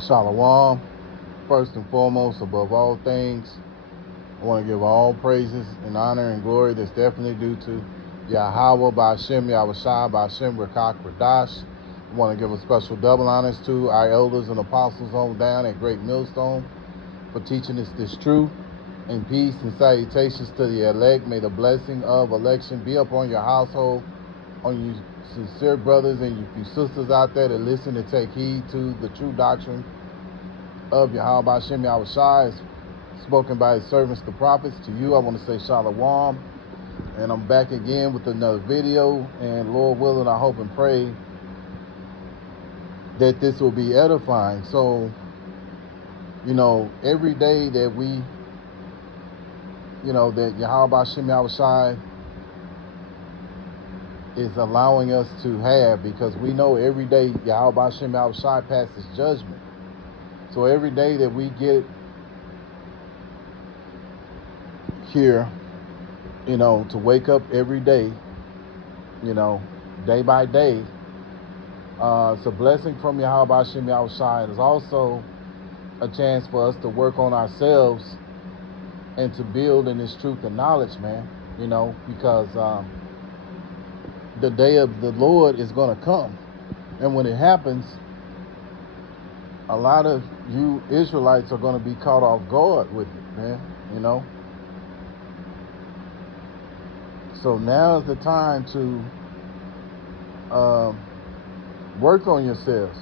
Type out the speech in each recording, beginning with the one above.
Shalom. First and foremost, above all things, I want to give all praises and honor and glory that's definitely due to Yahawah Bahashem Yahawashi Bahashem Rakak Radash. I want to give a special double honors to our elders and apostles on down at Great Millstone for teaching us this truth. And peace and salutations to the elect. May the blessing of election be upon your household, on you sincere brothers and you sisters out there that listen and take heed to the true doctrine of Yahawah Bahashem Yahawashi, spoken by his servants, the prophets. To you, I want to say Shalom. And I'm back again with another video. And Lord willing, I hope and pray that this will be edifying. So, every day that we, that Yahawah Bahashem Yahawashi is allowing us to have, because we know every day Yahawah Bahashem Yahawashi passes judgment. So every day that we get here, to wake up every day, day by day, it's a blessing from Yahawah Bahashem Yahawashi. It's also a chance for us to work on ourselves and to build in this truth and knowledge, man, because the day of the Lord is going to come. And when it happens, a lot of you Israelites are going to be caught off guard with it, man, So now is the time to work on yourselves,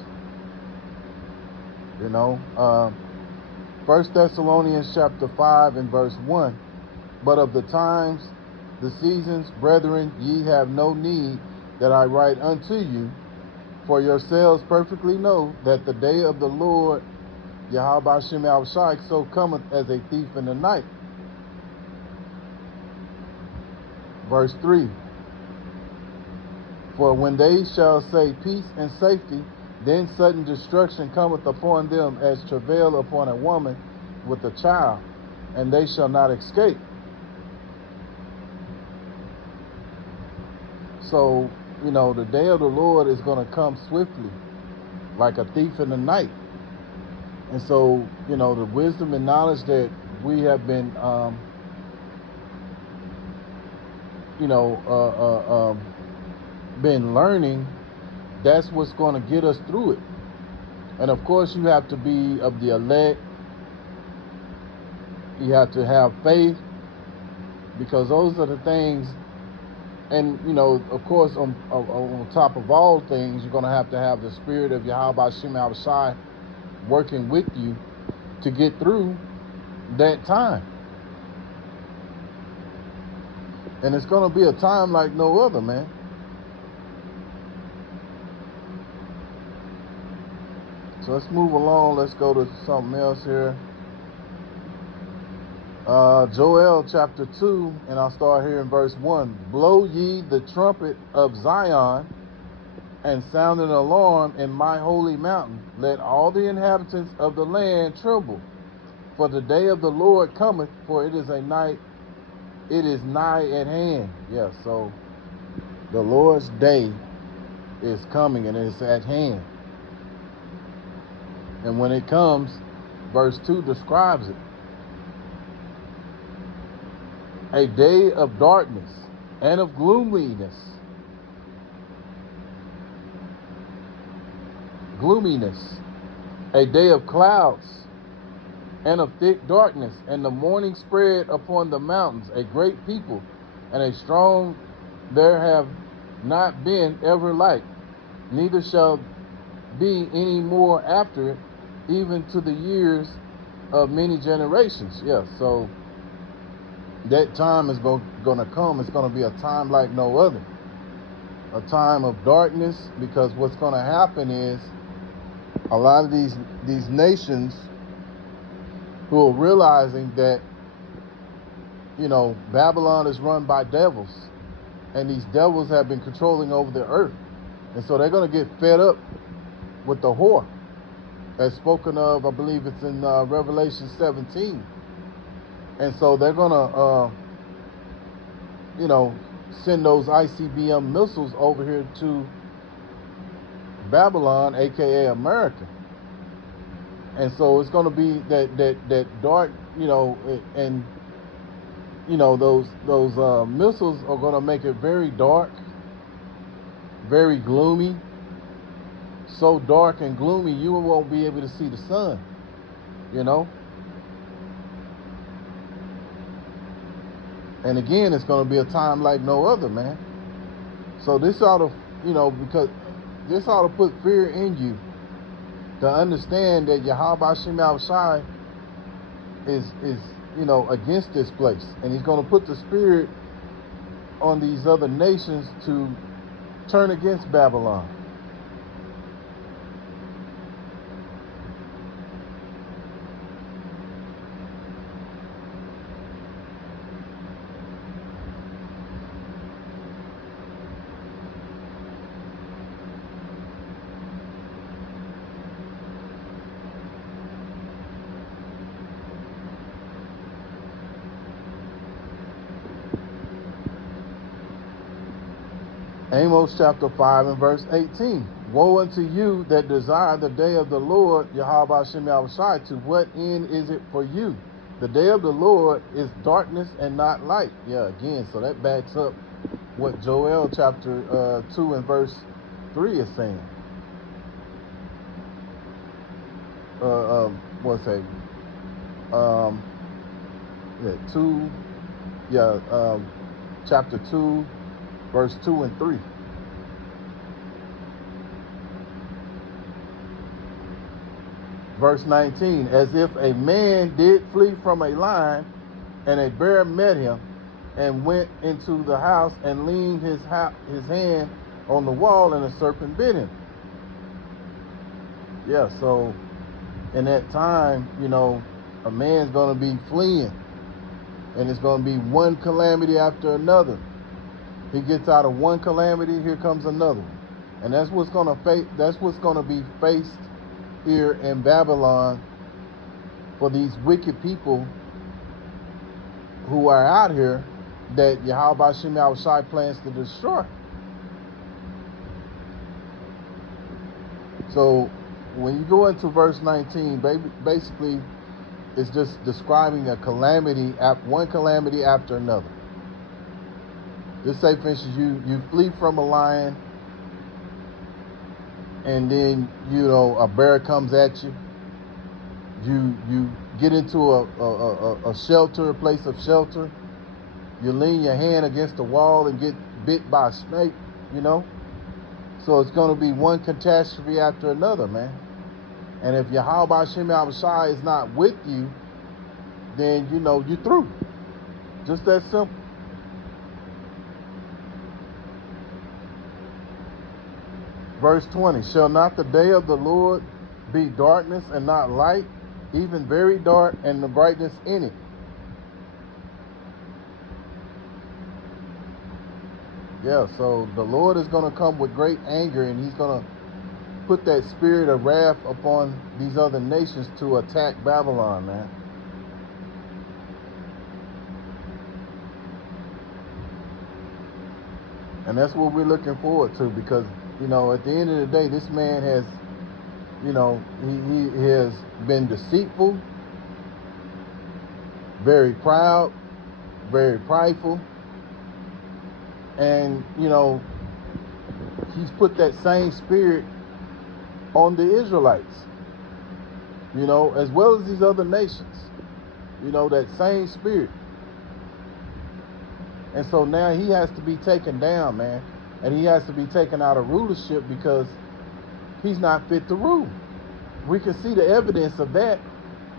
1 Thessalonians chapter 5 and verse 1. But of the times, the seasons, brethren, ye have no need that I write unto you, for yourselves perfectly know that the day of the Lord Yahawah Bahashem Yahawashi so cometh as a thief in the night. Verse 3. For when they shall say peace and safety, then sudden destruction cometh upon them as travail upon a woman with a child, and they shall not escape. So, the day of the Lord is going to come swiftly, like a thief in the night. And so, the wisdom and knowledge that we have been, been learning, that's what's going to get us through it. And of course, you have to be of the elect. You have to have faith, because those are the things. And, of course, on top of all things, you're going to have the spirit of Yahawah Bahashem Yahawashi working with you to get through that time. And it's going to be a time like no other, man. So let's move along. Let's go to something else here. Joel chapter 2, and I'll start here in verse 1. Blow ye the trumpet of Zion, and sound an alarm in my holy mountain. Let all the inhabitants of the land tremble. For the day of the Lord cometh, for it is nigh at hand. Yes, so the Lord's day is coming, and it's at hand. And when it comes, verse 2 describes it. A day of darkness and of gloominess. A day of clouds and of thick darkness, and the morning spread upon the mountains, a great people and a strong there have not been ever like, neither shall be any more after it, even to the years of many generations. Yes, so that time is going to come. It's going to be a time like no other. A time of darkness, because what's going to happen is a lot of these nations who are realizing that, Babylon is run by devils, and these devils have been controlling over the earth. And so they're going to get fed up with the whore that's spoken of, I believe it's in Revelation 17. And so they're going to, send those ICBM missiles over here to Babylon, aka America. And so it's going to be that dark, and those missiles are going to make it very dark, very gloomy, so dark and gloomy you won't be able to see the sun, And again, it's going to be a time like no other, man. So this ought to, because this ought to put fear in you to understand that Yahawah Bahashem Yahawashi is against this place, and he's going to put the spirit on these other nations to turn against Babylon. Amos chapter 5 and verse 18. Woe unto you that desire the day of the Lord Yahawah Bahashem Yahawashi. To what end is it for you? The day of the Lord is darkness and not light. Yeah, again, so that backs up what Joel chapter 2 and verse 3 is saying. What's that? Chapter 2, verse 2 and 3. Verse 19, as if a man did flee from a lion, and a bear met him, and went into the house, and leaned his hand on the wall, and a serpent bit him. Yeah, so in that time, a man's going to be fleeing, and it's going to be one calamity after another. He gets out of one calamity, here comes another one. And that's what's going to be faced here in Babylon for these wicked people who are out here that Yahawah Bahashem Yahawashi plans to destroy. So when you go into verse 19, basically it's just describing a calamity, one calamity after another. Just say, for instance, you flee from a lion, and then a bear comes at you. You get into a shelter, a place of shelter. You lean your hand against the wall and get bit by a snake. So it's going to be one catastrophe after another, man. And if Yahawah Bahashem Yahawashi is not with you, then you're through. Just that simple. Verse 20, shall not the day of the Lord be darkness and not light, even very dark, and the brightness in it? Yeah, so the Lord is going to come with great anger, and he's going to put that spirit of wrath upon these other nations to attack Babylon, man. And that's what we're looking forward to, because at the end of the day, this man has, he has been deceitful, very proud, very prideful, and, he's put that same spirit on the Israelites, as well as these other nations, that same spirit. And so now he has to be taken down, man. And he has to be taken out of rulership because he's not fit to rule. We can see the evidence of that.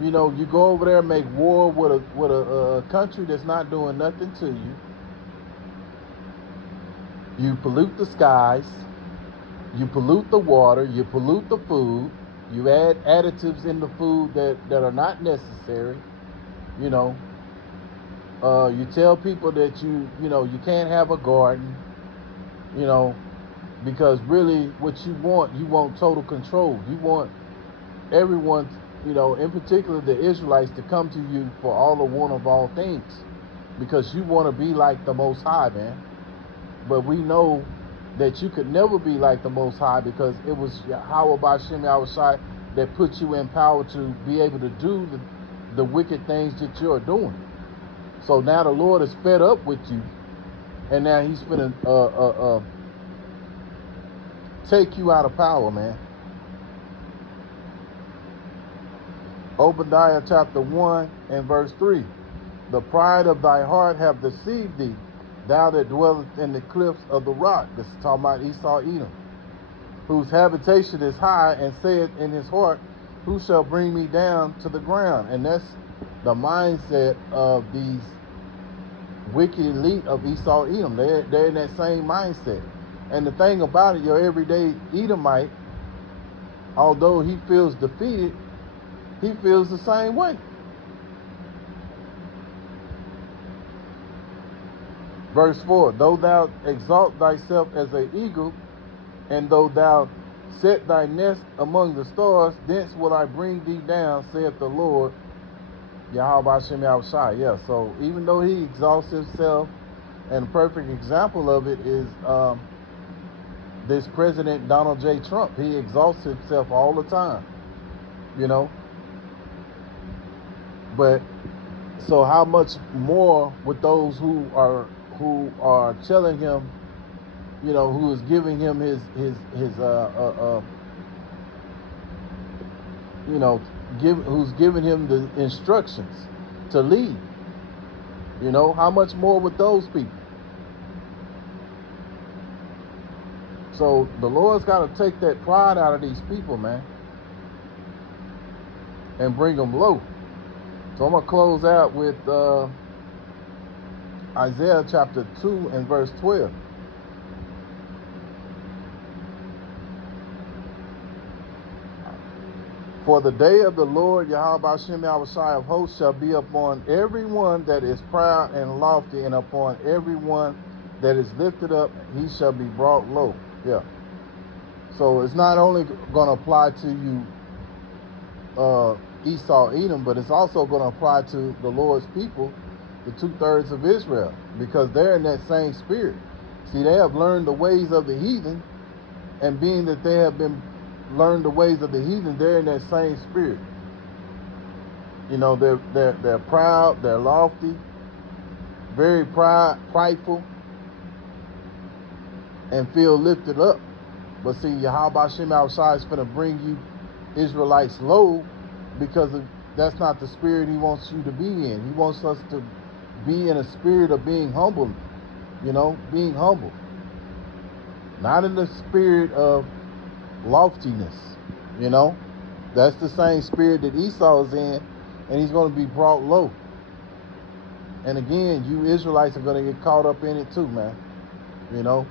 You go over there and make war with a country that's not doing nothing to you. You pollute the skies. You pollute the water. You pollute the food. You add additives in the food that are not necessary. You tell people that you can't have a garden. Because really what you want total control. You want everyone, in particular the Israelites, to come to you for all the want of all things, because you want to be like the Most High, man. But we know that you could never be like the Most High, because it was Yahawah Bahashem Yahawashi that puts you in power to be able to do the wicked things that you're doing. So now the Lord is fed up with you, and now he's going to take you out of power, man. Obadiah chapter 1 and verse 3. The pride of thy heart have deceived thee, thou that dwellest in the cliffs of the rock. This is talking about Esau, Edom, whose habitation is high, and saith in his heart, who shall bring me down to the ground? And that's the mindset of these wicked elite of Esau, Edom. They're in that same mindset. And the thing about it, your everyday Edomite, although he feels defeated, he feels the same way. Verse 4, though thou exalt thyself as an eagle, and though thou set thy nest among the stars, thence will I bring thee down, saith the Lord Yahawah Bahashem Yahawashi. Yeah, so even though he exalts himself, and a perfect example of it is this President Donald J. Trump. He exalts himself all the time, you know. But so how much more with those who are telling him, you know, who is giving him his you know, who's giving him the instructions to lead. You know, how much more with those people? So the Lord's got to take that pride out of these people, man, and bring them low. So I'm going to close out with Isaiah chapter 2 and verse 12. For the day of the Lord Yahawah Bahashem Yahawashi of hosts shall be upon everyone that is proud and lofty, and upon everyone that is lifted up he shall be brought low. Yeah. So it's not only going to apply to you, Esau, Edom, but it's also going to apply to the Lord's people, the 2/3 of Israel, because they're in that same spirit. See, they have learned the ways of the heathen, and being that they have been learned the ways of the heathen, they're in that same spirit. You know, they're proud, they're lofty, very prideful, and feel lifted up. But see, Yahawah Bahashem Yahawashi is going to bring you Israelites low, because that's not the spirit he wants you to be in. He wants us to be in a spirit of being humble, you know, being humble. Not in the spirit of loftiness, you know. That's the same spirit that Esau is in, and he's going to be brought low. And again, you Israelites are going to get caught up in it too, man. You know,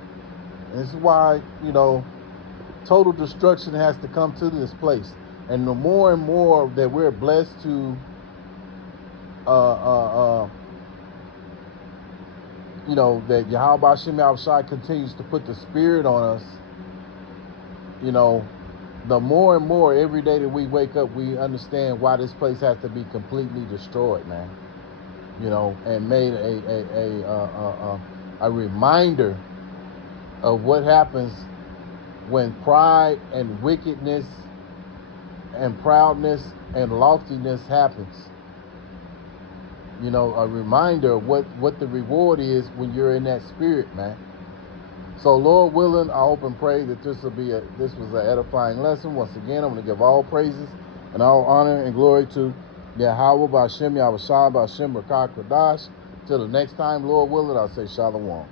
and this is why, you know, total destruction has to come to this place. And the more and more that we're blessed to you know, that Yahawah Bahashem Yahawashi continues to put the spirit on us, you know, the more and more every day that we wake up, we understand why this place has to be completely destroyed, man. You know, and made a reminder of what happens when pride and wickedness and proudness and loftiness happens. You know, a reminder of what the reward is when you're in that spirit, man. So Lord willing, I hope and pray that this was an edifying lesson. Once again, I'm going to give all praises and all honor and glory to Yahawah Bahashem Yahawashi Bahashem Rakah Kodash. Till the next time, Lord willing, I'll say Shalom.